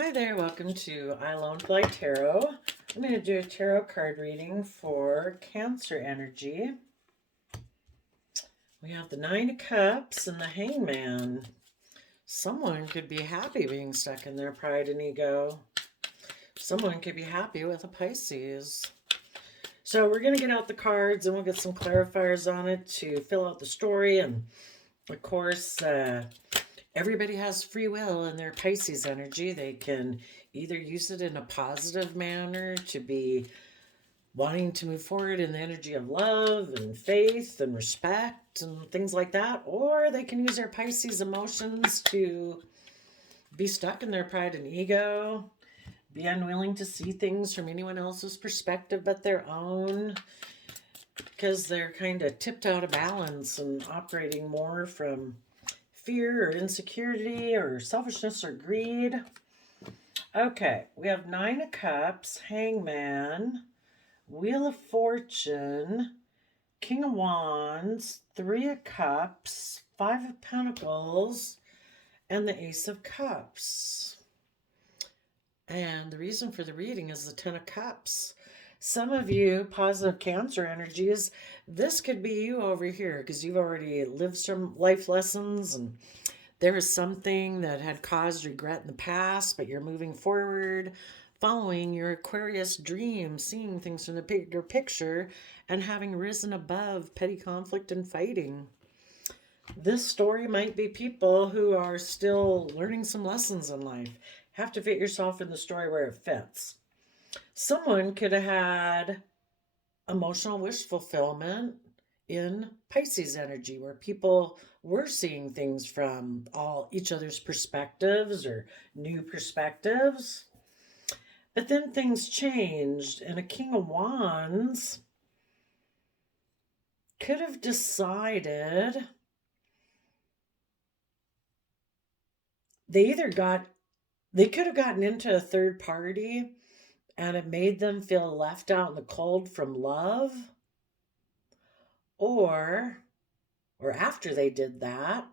Hi there, welcome to I Alone Fly Tarot. I'm going to do a tarot card reading for Cancer energy. We have the Nine of Cups and the Hangman. Someone could be happy being stuck in their pride and ego. Someone could be happy with a Pisces. So we're going to get out the cards and we'll get some clarifiers on it to fill out the story. And of course, everybody has free will in their Pisces energy. They can either use it in a positive manner to be wanting to move forward in the energy of love and faith and respect and things like that, or they can use their Pisces emotions to be stuck in their pride and ego, be unwilling to see things from anyone else's perspective but their own, because they're kind of tipped out of balance and operating more from fear or insecurity or selfishness or greed. Okay, we have Nine of Cups, Hangman, Wheel of Fortune, King of Wands, Three of Cups, Five of Pentacles, and the Ace of Cups. And the reason for the reading is the Ten of Cups. Some of you, positive Cancer energies, this could be you over here because you've already lived some life lessons and there was something that had caused regret in the past, but you're moving forward, following your Aquarius dream, seeing things from the bigger picture, and having risen above petty conflict and fighting. This story might be people who are still learning some lessons in life. Have to fit yourself in the story where it fits. Someone could have had emotional wish fulfillment in Pisces energy, where people were seeing things from each other's perspectives or new perspectives. But then things changed, and a King of Wands could have decided they could have gotten into a third party and it made them feel left out in the cold from love, or after they did that,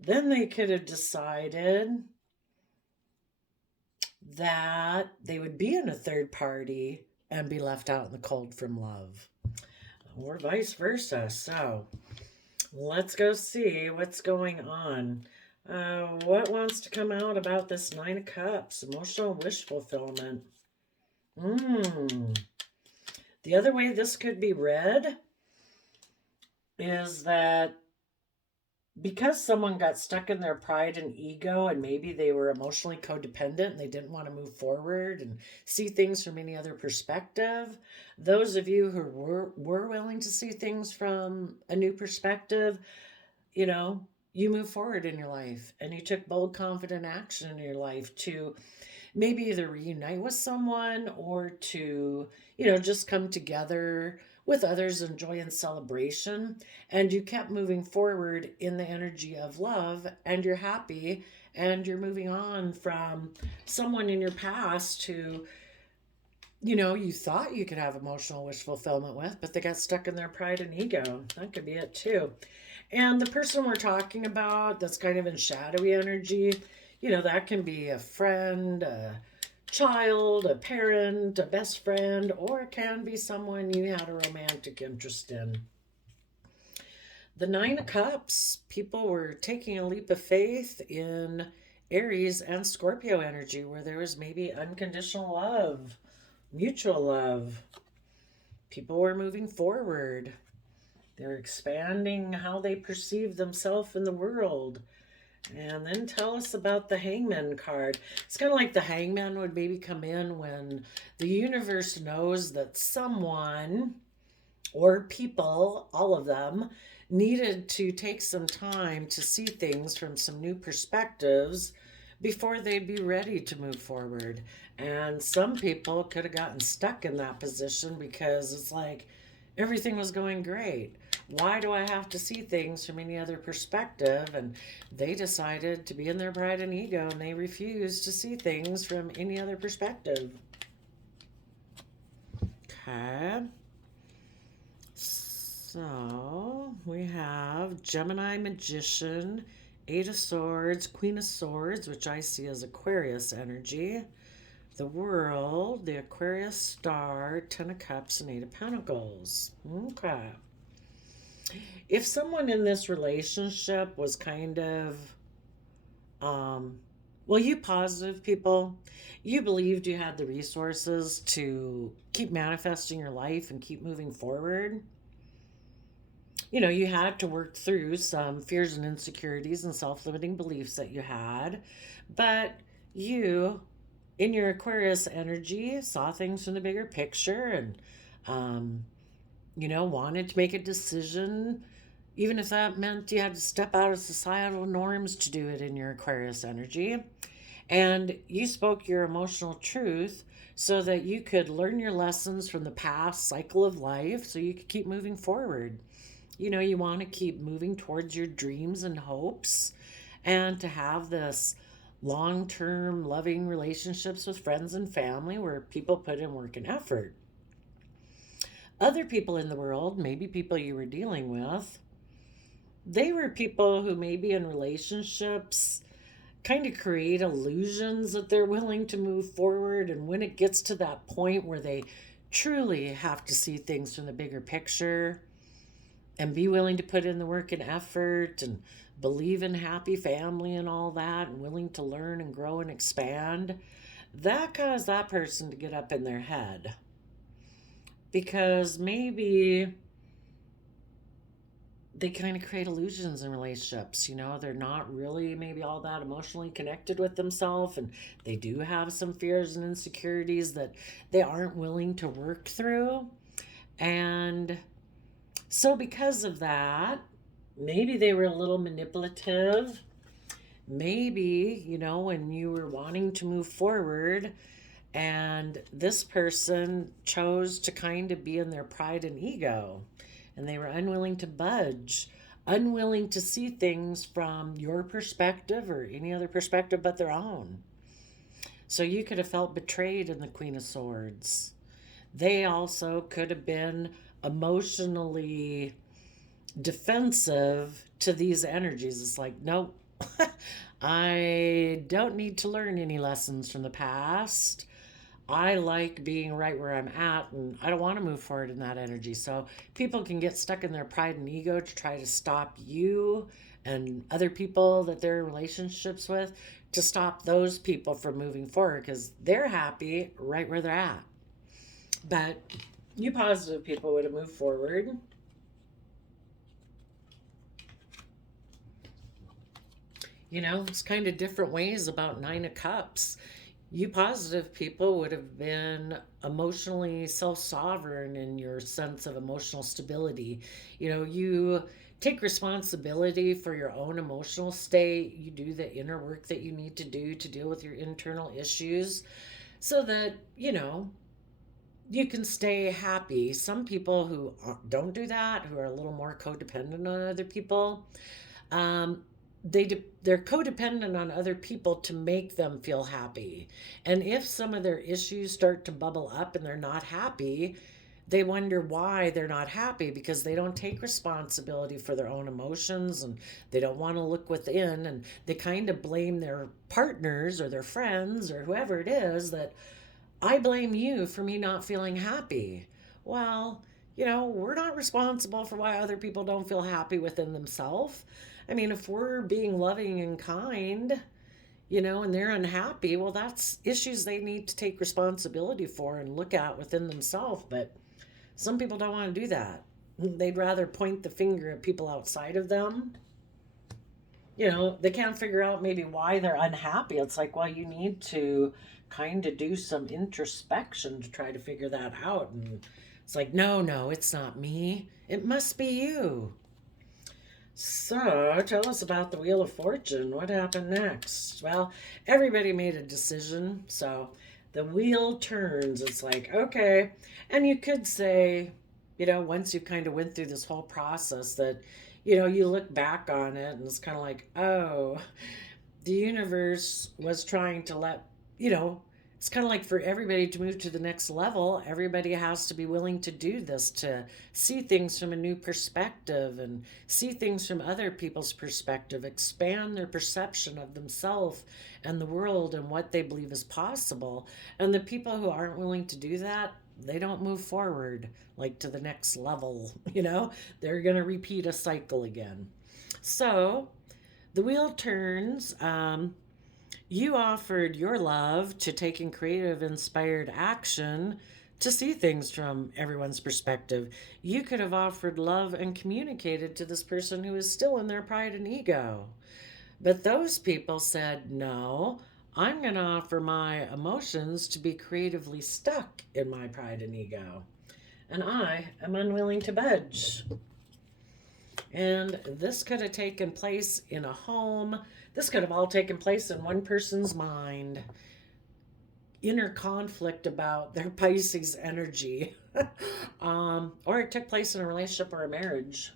then they could have decided that they would be in a third party and be left out in the cold from love, or vice versa. So let's go see what's going on. What wants to come out about this Nine of Cups, emotional wish fulfillment? The other way this could be read is that because someone got stuck in their pride and ego, and maybe they were emotionally codependent and they didn't want to move forward and see things from any other perspective, those of you who were willing to see things from a new perspective, you move forward in your life and you took bold, confident action in your life to maybe either reunite with someone or to, just come together with others in joy and celebration. And you kept moving forward in the energy of love, and you're happy and you're moving on from someone in your past who, you thought you could have emotional wish fulfillment with, but they got stuck in their pride and ego. That could be it too. And the person we're talking about that's kind of in shadowy energy, that can be a friend, a child, a parent, a best friend, or it can be someone you had a romantic interest in. The Nine of Cups, people were taking a leap of faith in Aries and Scorpio energy, where there was maybe unconditional love, mutual love. People were moving forward. They're expanding how they perceive themselves in the world. And then tell us about the Hangman card. It's kind of like the Hangman would maybe come in when the universe knows that someone or people, all of them, needed to take some time to see things from some new perspectives before they'd be ready to move forward. And some people could have gotten stuck in that position because it's like everything was going great. Why do I have to see things from any other perspective? And they decided to be in their pride and ego, and they refused to see things from any other perspective. Okay. So we have Gemini Magician, Eight of Swords, Queen of Swords, which I see as Aquarius energy, the World, the Aquarius Star, Ten of Cups, and Eight of Pentacles. Okay. If someone in this relationship was kind of, well, you positive people, you believed you had the resources to keep manifesting your life and keep moving forward. You know, you had to work through some fears and insecurities and self-limiting beliefs that you had, but you, in your Aquarius energy, saw things from the bigger picture and, you know, wanted to make a decision, even if that meant you had to step out of societal norms to do it in your Aquarius energy. And you spoke your emotional truth so that you could learn your lessons from the past cycle of life so you could keep moving forward. You know, you want to keep moving towards your dreams and hopes and to have this long-term loving relationships with friends and family where people put in work and effort. Other people in the world, maybe people you were dealing with, they were people who maybe in relationships kind of create illusions that they're willing to move forward. And when it gets to that point where they truly have to see things from the bigger picture and be willing to put in the work and effort and believe in happy family and all that and willing to learn and grow and expand, that caused that person to get up in their head. Because maybe they kind of create illusions in relationships. You know, they're not really maybe all that emotionally connected with themselves, and they do have some fears and insecurities that they aren't willing to work through. And so because of that, maybe they were a little manipulative. Maybe, you know, when you were wanting to move forward and this person chose to kind of be in their pride and ego, and they were unwilling to budge, unwilling to see things from your perspective or any other perspective but their own. So you could have felt betrayed in the Queen of Swords. They also could have been emotionally defensive to these energies. It's like, nope, I don't need to learn any lessons from the past. I like being right where I'm at, and I don't want to move forward in that energy. So people can get stuck in their pride and ego to try to stop you and other people that they're in relationships with, to stop those people from moving forward because they're happy right where they're at. But you positive people would have moved forward. You know, it's kind of different ways about Nine of Cups. You positive people would have been emotionally self-sovereign in your sense of emotional stability. You know, you take responsibility for your own emotional state. You do the inner work that you need to do to deal with your internal issues so that, you know, you can stay happy. Some people who don't do that, who are a little more codependent on other people, they're codependent on other people to make them feel happy. And if some of their issues start to bubble up and they're not happy, they wonder why they're not happy, because they don't take responsibility for their own emotions and they don't want to look within, and they kind of blame their partners or their friends or whoever it is that, I blame you for me not feeling happy. Well, you know, we're not responsible for why other people don't feel happy within themselves. I mean, if we're being loving and kind, you know, and they're unhappy, well, that's issues they need to take responsibility for and look at within themselves. But some people don't want to do that. They'd rather point the finger at people outside of them. You know, they can't figure out maybe why they're unhappy. It's like, well, you need to kind of do some introspection to try to figure that out. And it's like, no, it's not me. It must be you. So tell us about the Wheel of Fortune. What happened next? Well, everybody made a decision. So the wheel turns. It's like, okay. And you could say, you know, once you kind of went through this whole process that, you know, you look back on it and it's kind of like, oh, the universe was trying to let, you know, It's kind of like for everybody to move to the next level, everybody has to be willing to do this, to see things from a new perspective and see things from other people's perspective, expand their perception of themselves and the world and what they believe is possible. And the people who aren't willing to do that, they don't move forward like to the next level, they're going to repeat a cycle again. So the wheel turns. You offered your love to taking creative, inspired action to see things from everyone's perspective. You could have offered love and communicated to this person who is still in their pride and ego. But those people said, no, I'm going to offer my emotions to be creatively stuck in my pride and ego. And I am unwilling to budge. And this could have taken place in a home. This could have all taken place in one person's mind. Inner conflict about their Pisces energy. Or it took place in a relationship or a marriage.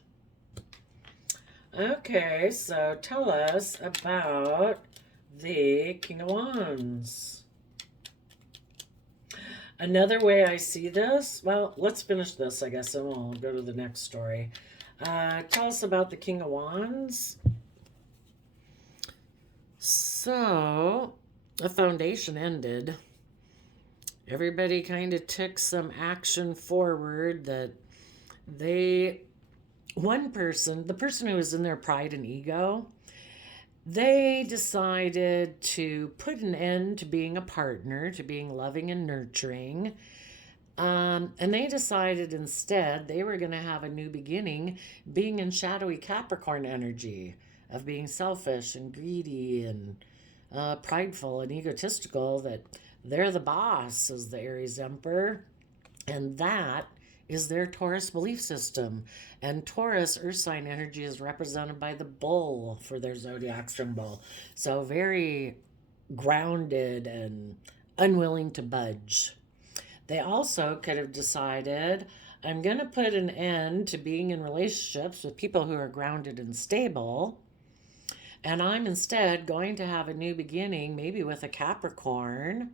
Okay, so tell us about the King of Wands. Another way I see this, well, let's finish this, I guess, and we'll go to the next story. Tell us about the King of Wands. So, the foundation ended. Everybody kind of took some action forward that one person, the person who was in their pride and ego, they decided to put an end to being a partner, to being loving and nurturing. And they decided instead they were going to have a new beginning, being in shadowy Capricorn energy, of being selfish and greedy and prideful and egotistical, that they're the boss, as the Aries Emperor. And that is their Taurus belief system. And Taurus, earth sign energy, is represented by the bull for their zodiac symbol. So very grounded and unwilling to budge. They also could have decided, I'm going to put an end to being in relationships with people who are grounded and stable. And I'm instead going to have a new beginning, maybe with a Capricorn,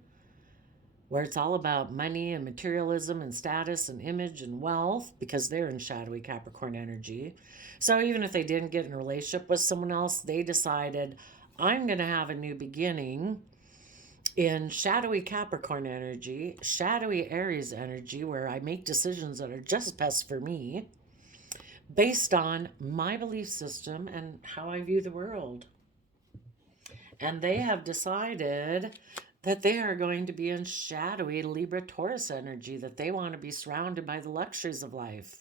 where it's all about money and materialism and status and image and wealth, because they're in shadowy Capricorn energy. So even if they didn't get in a relationship with someone else, they decided, I'm going to have a new beginning in shadowy Capricorn energy, shadowy Aries energy, where I make decisions that are just best for me, based on my belief system and how I view the world. And they have decided that they are going to be in shadowy Libra Taurus energy, that they want to be surrounded by the luxuries of life.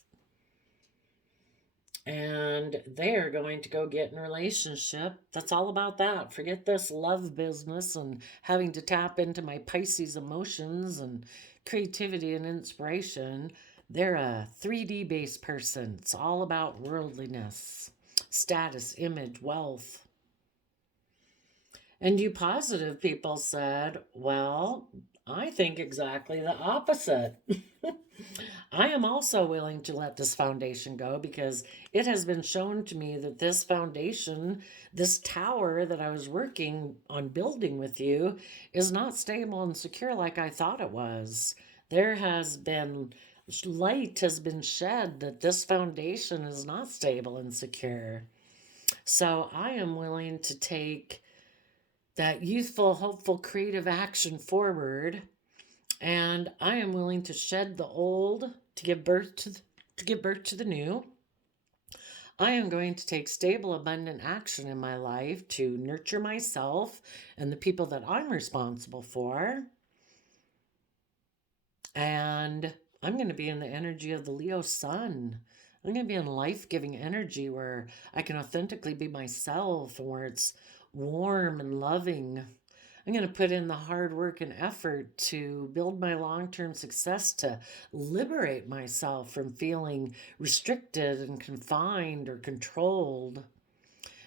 And they are going to go get in a relationship that's all about that. Forget this love business and having to tap into my Pisces emotions and creativity and inspiration. They're a 3D based person. It's all about worldliness, status, image, wealth. And you positive people said, well, I think exactly the opposite. I am also willing to let this foundation go, because it has been shown to me that this foundation, this tower that I was working on building with you, is not stable and secure like I thought it was. There has been light has been shed that this foundation is not stable and secure. So I am willing to take that youthful, hopeful, creative action forward, and I am willing to shed the old to give birth to the new. I am going to take stable, abundant action in my life to nurture myself and the people that I'm responsible for. And I'm going to be in the energy of the Leo sun. I'm going to be in life-giving energy where I can authentically be myself, and where it's warm and loving. I'm going to put in the hard work and effort to build my long-term success, to liberate myself from feeling restricted and confined or controlled.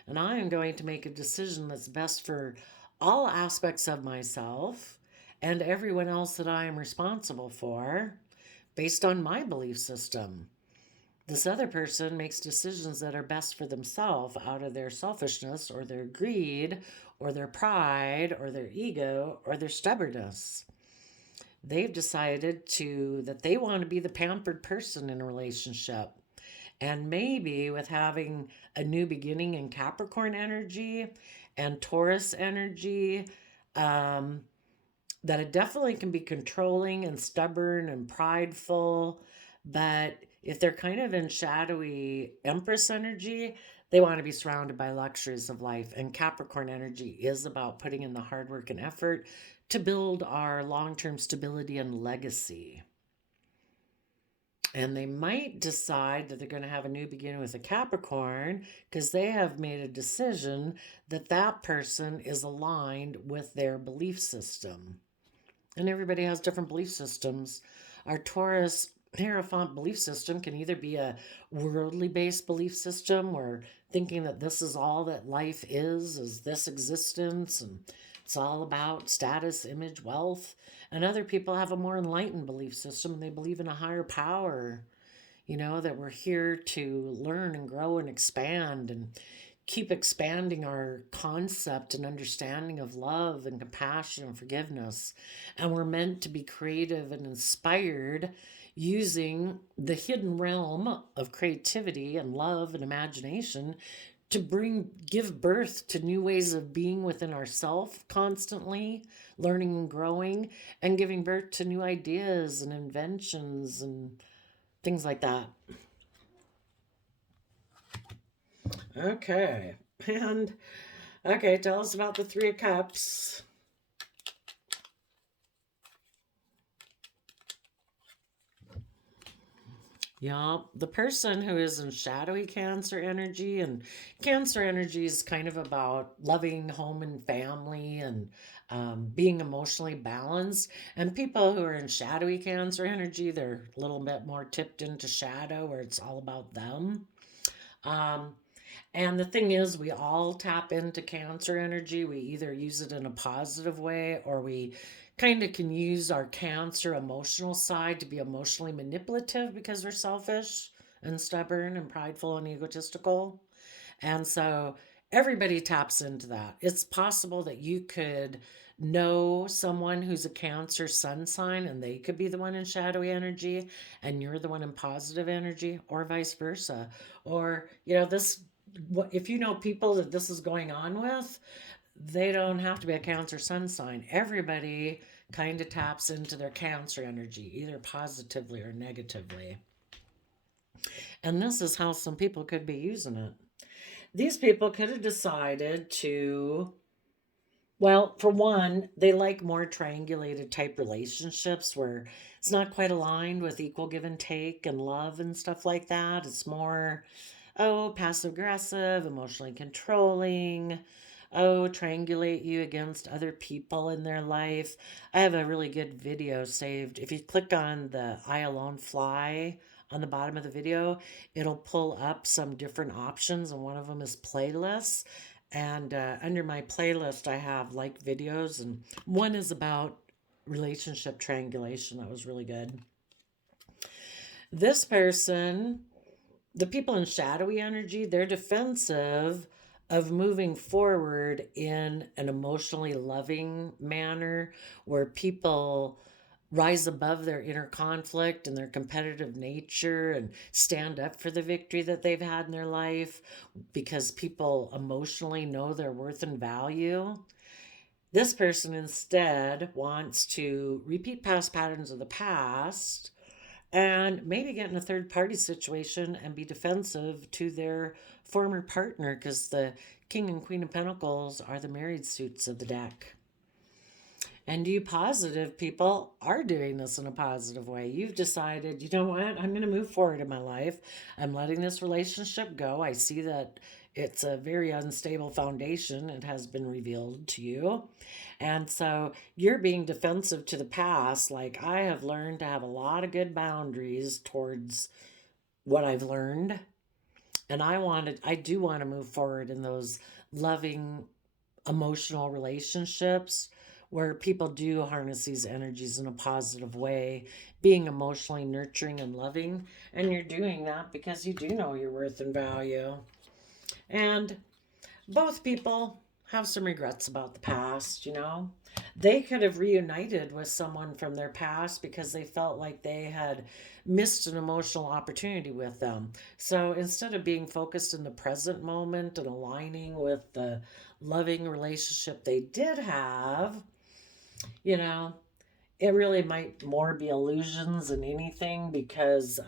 And I am going to make a decision that's best for all aspects of myself and everyone else that I am responsible for, based on my belief system. This other person makes decisions that are best for themselves out of their selfishness or their greed or their pride or their ego or their stubbornness. They've decided that they want to be the pampered person in a relationship. And maybe with having a new beginning in Capricorn energy and Taurus energy, that it definitely can be controlling and stubborn and prideful. But if they're kind of in shadowy Empress energy, they want to be surrounded by luxuries of life. And Capricorn energy is about putting in the hard work and effort to build our long-term stability and legacy. And they might decide that they're going to have a new beginning with a Capricorn because they have made a decision that that person is aligned with their belief system. And everybody has different belief systems. Our Taurus Hierophant belief system can either be a worldly based belief system where thinking that this is all that life is this existence, and it's all about status, image, wealth. And other people have a more enlightened belief system, and they believe in a higher power, that we're here to learn and grow and expand and keep expanding our concept and understanding of love and compassion and forgiveness. And we're meant to be creative and inspired using the hidden realm of creativity and love and imagination to give birth to new ways of being within ourselves, constantly learning and growing, and giving birth to new ideas and inventions and things like that. Okay. And tell us about the Three of Cups. Yeah, the person who is in shadowy Cancer energy, and Cancer energy is kind of about loving home and family and being emotionally balanced. And people who are in shadowy Cancer energy, they're a little bit more tipped into shadow where it's all about them. And the thing is, we all tap into Cancer energy. We either use it in a positive way, or we kind of can use our Cancer emotional side to be emotionally manipulative because we're selfish and stubborn and prideful and egotistical. And so everybody taps into that. It's possible that you could know someone who's a Cancer sun sign and they could be the one in shadowy energy and you're the one in positive energy, or vice versa. Or, if you know people that this is going on with, they don't have to be a Cancer sun sign. Everybody kind of taps into their Cancer energy, either positively or negatively. And this is how some people could be using it. These people could have decided to, well, for one, they like more triangulated type relationships where it's not quite aligned with equal give and take and love and stuff like that. It's more, passive aggressive, emotionally controlling. Triangulate you against other people in their life. I have a really good video saved. If you click on the I Alone Fly on the bottom of the video, it'll pull up some different options, and one of them is playlists. And under my playlist, I have like videos, and one is about relationship triangulation. That was really good. This person, the people in shadowy energy, they're defensive of moving forward in an emotionally loving manner where people rise above their inner conflict and their competitive nature and stand up for the victory that they've had in their life because people emotionally know their worth and value. This person instead wants to repeat past patterns of the past and maybe get in a third party situation and be defensive to their former partner, because the King and Queen of Pentacles are the married suits of the deck. And you positive people are doing this in a positive way. You've decided, you know what, I'm going to move forward in my life. I'm letting this relationship go. I see that it's a very unstable foundation. It has been revealed to you. And so you're being defensive to the past. Like, I have learned to have a lot of good boundaries towards what I've learned. And I do want to move forward in those loving, emotional relationships where people do harness these energies in a positive way, being emotionally nurturing and loving. And you're doing that because you do know your worth and value. And both people have some regrets about the past, you know. They could have reunited with someone from their past because they felt like they had missed an emotional opportunity with them. So instead of being focused in the present moment and aligning with the loving relationship they did have, you know, it really might more be illusions than anything because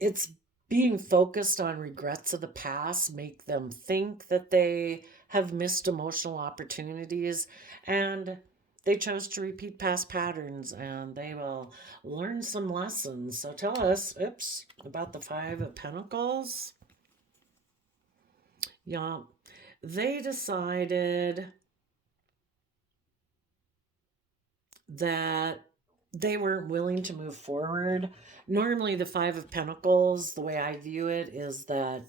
it's being focused on regrets of the past make them think that they have missed emotional opportunities, and they chose to repeat past patterns, and they will learn some lessons. So tell us, oops, about the Five of Pentacles. Yeah, they decided that they weren't willing to move forward. Normally, the Five of Pentacles, the way I view it, is that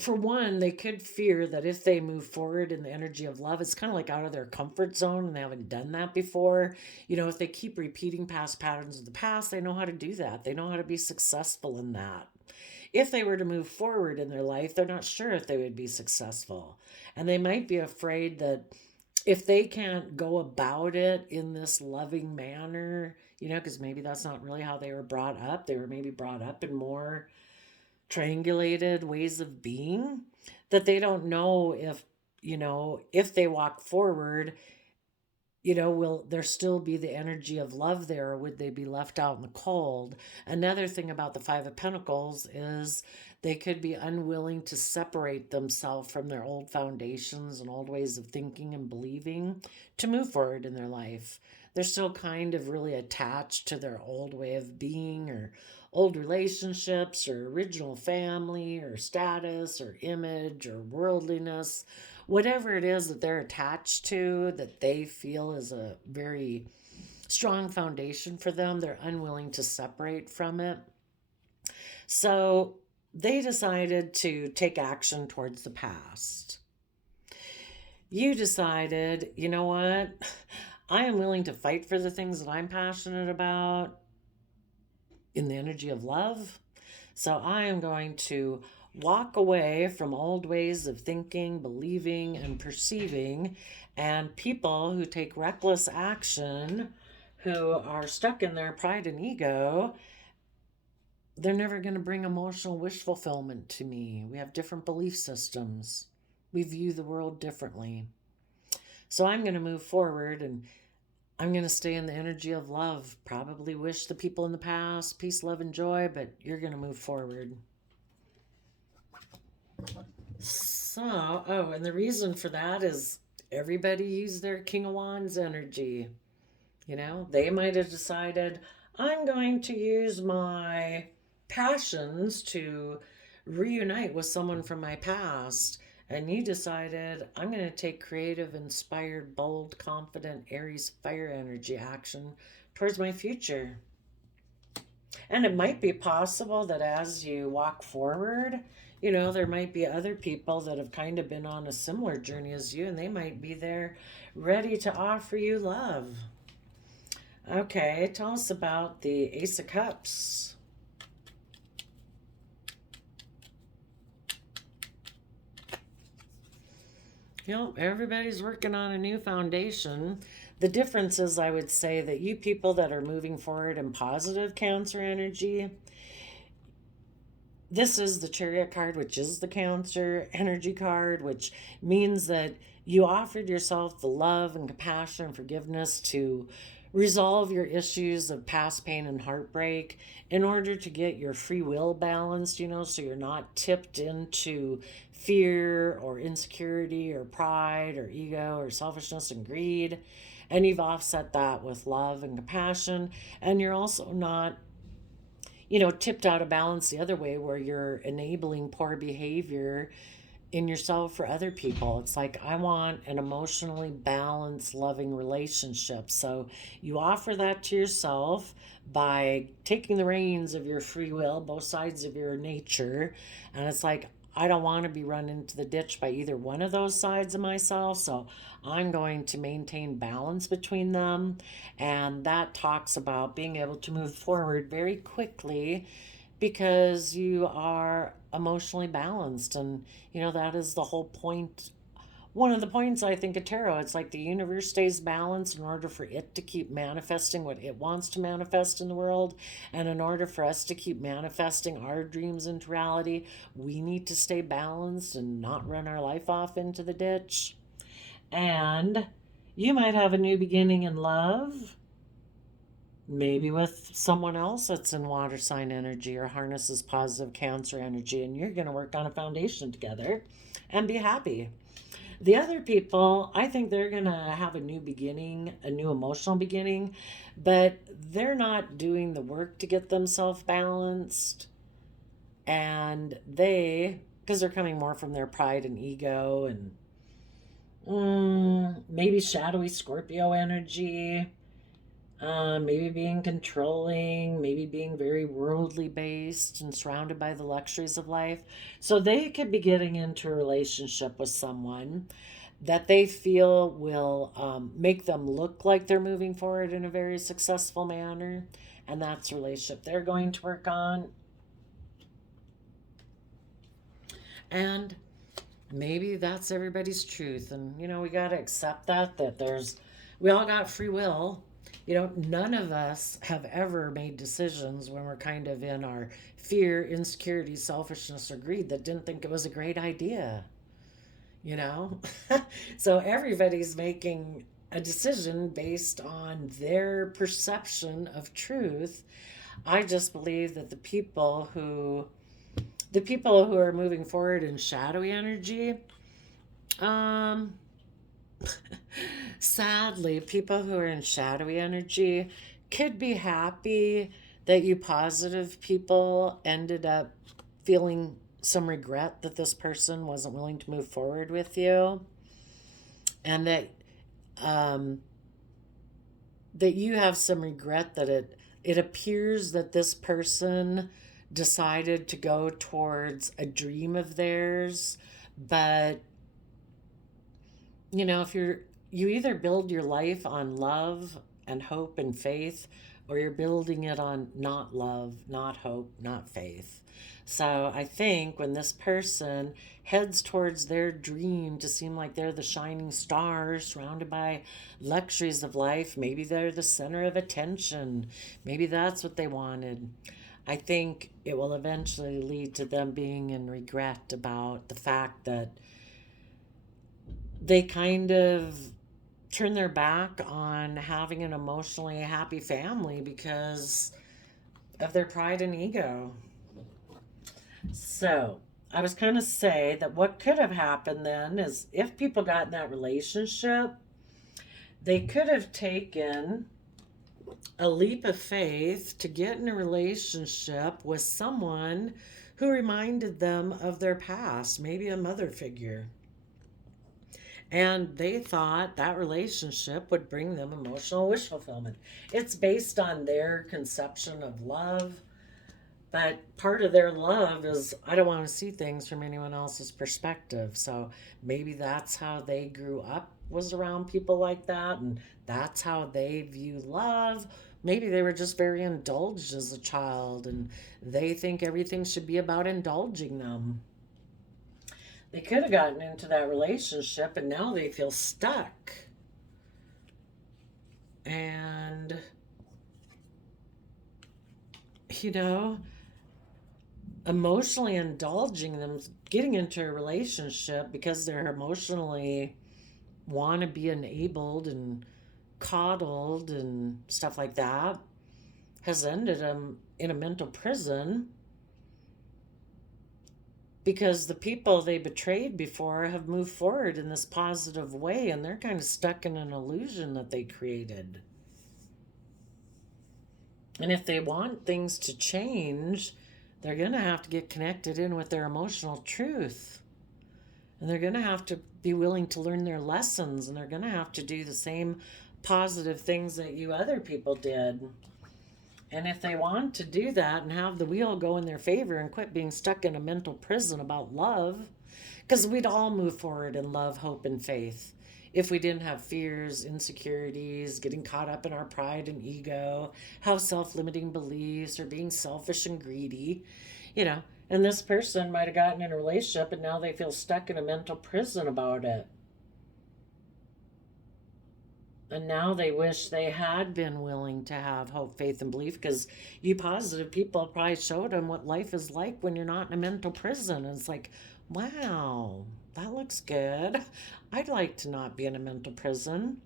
for one, they could fear that if they move forward in the energy of love, it's kind of like out of their comfort zone and they haven't done that before. You know, if they keep repeating past patterns of the past, they know how to do that. They know how to be successful in that. If they were to move forward in their life, they're not sure if they would be successful. And they might be afraid that if they can't go about it in this loving manner, you know, because maybe that's not really how they were brought up. They were maybe brought up in more triangulated ways of being, that they don't know if, you know, if they walk forward, you know, will there still be the energy of love there, or would they be left out in the cold? Another thing about the Five of Pentacles is they could be unwilling to separate themselves from their old foundations and old ways of thinking and believing to move forward in their life. They're still kind of really attached to their old way of being, or old relationships, or original family, or status, or image, or worldliness. Whatever it is that they're attached to that they feel is a very strong foundation for them, they're unwilling to separate from it. So they decided to take action towards the past. You decided, you know what? I am willing to fight for the things that I'm passionate about in the energy of love. So I am going to walk away from old ways of thinking, believing, and perceiving. And people who take reckless action, who are stuck in their pride and ego, they're never going to bring emotional wish fulfillment to me. We have different belief systems. We view the world differently. So I'm going to move forward, and I'm going to stay in the energy of love. Probably wish the people in the past peace, love, and joy, but you're going to move forward. So, oh, and the reason for that is everybody used their King of Wands energy. You know, they might have decided, I'm going to use my passions to reunite with someone from my past. And you decided, I'm going to take creative, inspired, bold, confident, Aries fire energy action towards my future. And it might be possible that as you walk forward, you know, there might be other people that have kind of been on a similar journey as you, and they might be there ready to offer you love. Okay, tell us about the Ace of Cups. You know, everybody's working on a new foundation. The difference is, I would say, that you people that are moving forward in positive Cancer energy, this is the Chariot card, which is the Cancer energy card, which means that you offered yourself the love and compassion and forgiveness to resolve your issues of past pain and heartbreak in order to get your free will balanced, you know, so you're not tipped into fear or insecurity or pride or ego or selfishness and greed. And you've offset that with love and compassion. And you're also not, you know, tipped out of balance the other way where you're enabling poor behavior in yourself for other people. It's like, I want an emotionally balanced, loving relationship. So you offer that to yourself by taking the reins of your free will, both sides of your nature. And it's like, I don't want to be run into the ditch by either one of those sides of myself. So I'm going to maintain balance between them. And that talks about being able to move forward very quickly because you are emotionally balanced. And, that is the whole point. One of the points, I think, of tarot, it's like the universe stays balanced in order for it to keep manifesting what it wants to manifest in the world. And in order for us to keep manifesting our dreams into reality, we need to stay balanced and not run our life off into the ditch. And you might have a new beginning in love, maybe with someone else that's in water sign energy or harnesses positive Cancer energy, and you're going to work on a foundation together and be happy. The other people, I think they're going to have a new beginning, a new emotional beginning, but they're not doing the work to get themselves balanced. And because they're coming more from their pride and ego and maybe shadowy Scorpio energy, maybe being controlling, maybe being very worldly based and surrounded by the luxuries of life. So they could be getting into a relationship with someone that they feel will make them look like they're moving forward in a very successful manner. And that's a relationship they're going to work on. And maybe that's everybody's truth. And, we got to accept that we all got free will. None of us have ever made decisions when we're kind of in our fear, insecurity, selfishness, or greed that didn't think it was a great idea. So everybody's making a decision based on their perception of truth. I just believe that the people who are moving forward in shadowy energy, sadly, people who are in shadowy energy could be happy that you positive people ended up feeling some regret that this person wasn't willing to move forward with you, and that you have some regret that it appears that this person decided to go towards a dream of theirs. But if you either build your life on love and hope and faith, or you're building it on not love, not hope, not faith. So I think when this person heads towards their dream to seem like they're the shining star surrounded by luxuries of life, maybe they're the center of attention, maybe that's what they wanted, I think it will eventually lead to them being in regret about the fact that they kind of turn their back on having an emotionally happy family because of their pride and ego. So I was going to say that what could have happened then is if people got in that relationship, they could have taken a leap of faith to get in a relationship with someone who reminded them of their past, maybe a mother figure. And they thought that relationship would bring them emotional wish fulfillment. It's based on their conception of love. But part of their love is, I don't want to see things from anyone else's perspective. So maybe that's how they grew up, was around people like that. And that's how they view love. Maybe they were just very indulged as a child and they think everything should be about indulging them. They could have gotten into that relationship and now they feel stuck. And, emotionally indulging them, getting into a relationship because they're emotionally want to be enabled and coddled and stuff like that, has ended them in a mental prison because the people they betrayed before have moved forward in this positive way and they're kind of stuck in an illusion that they created. And if they want things to change, they're going to have to get connected in with their emotional truth. And they're going to have to be willing to learn their lessons. And they're going to have to do the same positive things that you other people did. And if they want to do that and have the wheel go in their favor and quit being stuck in a mental prison about love, because we'd all move forward in love, hope, and faith if we didn't have fears, insecurities, getting caught up in our pride and ego, have self-limiting beliefs, or being selfish and greedy, you know. And this person might have gotten in a relationship and now they feel stuck in a mental prison about it. And now they wish they had been willing to have hope, faith, and belief, because you positive people probably showed them what life is like when you're not in a mental prison. And it's like, wow, that looks good. I'd like to not be in a mental prison.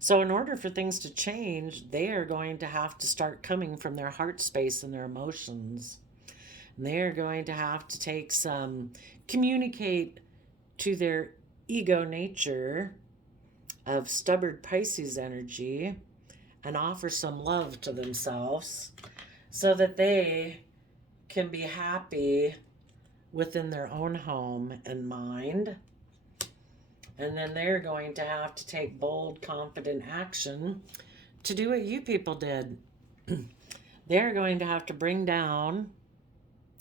So, in order for things to change, they are going to have to start coming from their heart space and their emotions. And they are going to have to take some, communicate to their ego nature of stubborn Pisces energy and offer some love to themselves so that they can be happy within their own home and mind. And then they're going to have to take bold, confident action to do what you people did. They're going to have to bring down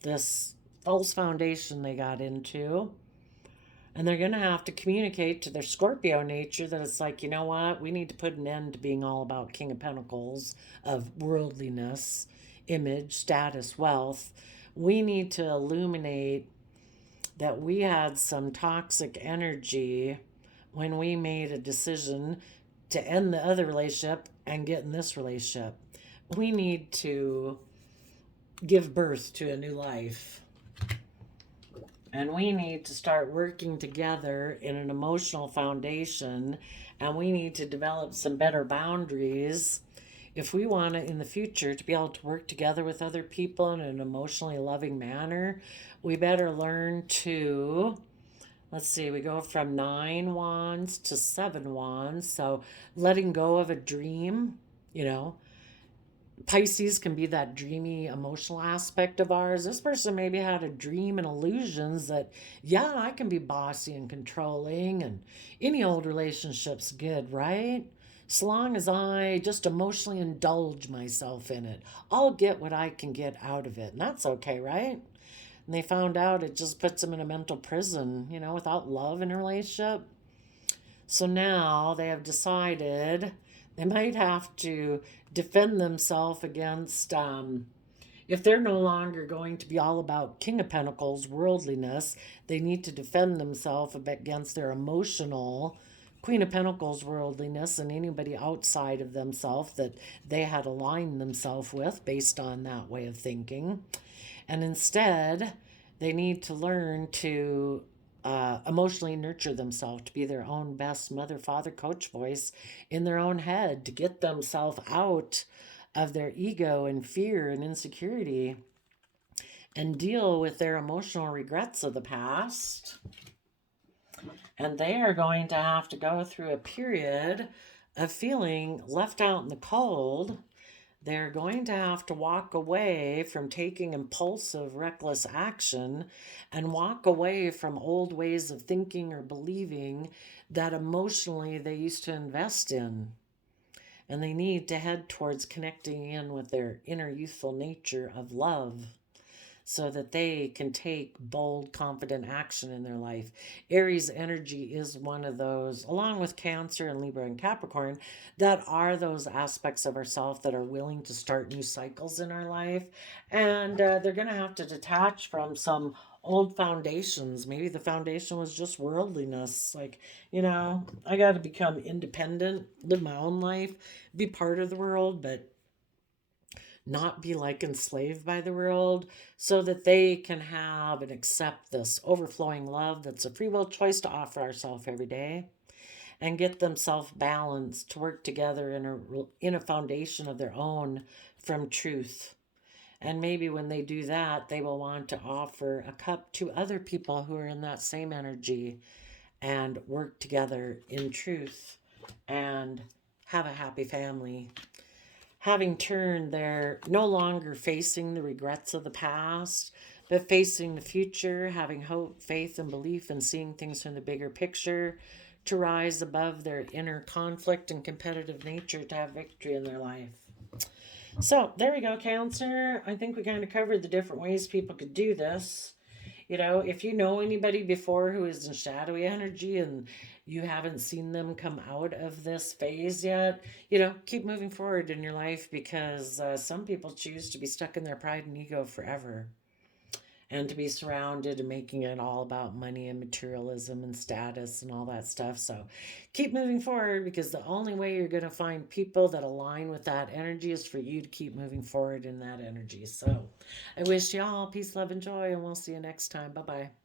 this false foundation they got into. And they're going to have to communicate to their Scorpio nature that it's like, you know what? We need to put an end to being all about King of Pentacles, of worldliness, image, status, wealth. We need to illuminate that we had some toxic energy when we made a decision to end the other relationship and get in this relationship. We need to give birth to a new life. And we need to start working together in an emotional foundation, and we need to develop some better boundaries if we want to, in the future, to be able to work together with other people in an emotionally loving manner. We better learn to, let's see, we go from 9 wands to 7 wands. So letting go of a dream, you know, Pisces can be that dreamy emotional aspect of ours. This person maybe had a dream and illusions that, yeah, I can be bossy and controlling, and any old relationship's good, right? So long as I just emotionally indulge myself in it, I'll get what I can get out of it. And that's okay, right? And they found out it just puts them in a mental prison, you know, without love in a relationship. So now they have decided they might have to defend themselves against, if they're no longer going to be all about King of Pentacles, worldliness, they need to defend themselves against their emotional Queen of Pentacles, worldliness, and anybody outside of themselves that they had aligned themselves with based on that way of thinking. And instead, they need to learn to emotionally nurture themselves to be their own best mother, father, coach voice in their own head, to get themselves out of their ego and fear and insecurity and deal with their emotional regrets of the past. And they are going to have to go through a period of feeling left out in the cold. They're going to have to walk away from taking impulsive, reckless action and walk away from old ways of thinking or believing that emotionally they used to invest in. And they need to head towards connecting in with their inner youthful nature of love, so that they can take bold, confident action in their life. Aries energy is one of those, along with Cancer and Libra and Capricorn, that are those aspects of ourselves that are willing to start new cycles in our life. And they're going to have to detach from some old foundations. Maybe the foundation was just worldliness. Like, you know, I got to become independent, live my own life, be part of the world, but not be like enslaved by the world, so that they can have and accept this overflowing love that's a free will choice to offer ourselves every day, and get themselves balanced to work together in a foundation of their own from truth. And maybe when they do that, they will want to offer a cup to other people who are in that same energy and work together in truth and have a happy family. Having turned, they're no longer facing the regrets of the past, but facing the future, having hope, faith, and belief, and seeing things from the bigger picture, to rise above their inner conflict and competitive nature, to have victory in their life. So there we go, Cancer. I think we kind of covered the different ways people could do this. You know, if you know anybody before who is in shadowy energy and you haven't seen them come out of this phase yet, you know, keep moving forward in your life because some people choose to be stuck in their pride and ego forever and to be surrounded and making it all about money and materialism and status and all that stuff. So keep moving forward because the only way you're going to find people that align with that energy is for you to keep moving forward in that energy. So I wish you all peace, love, and joy, and we'll see you next time. Bye bye.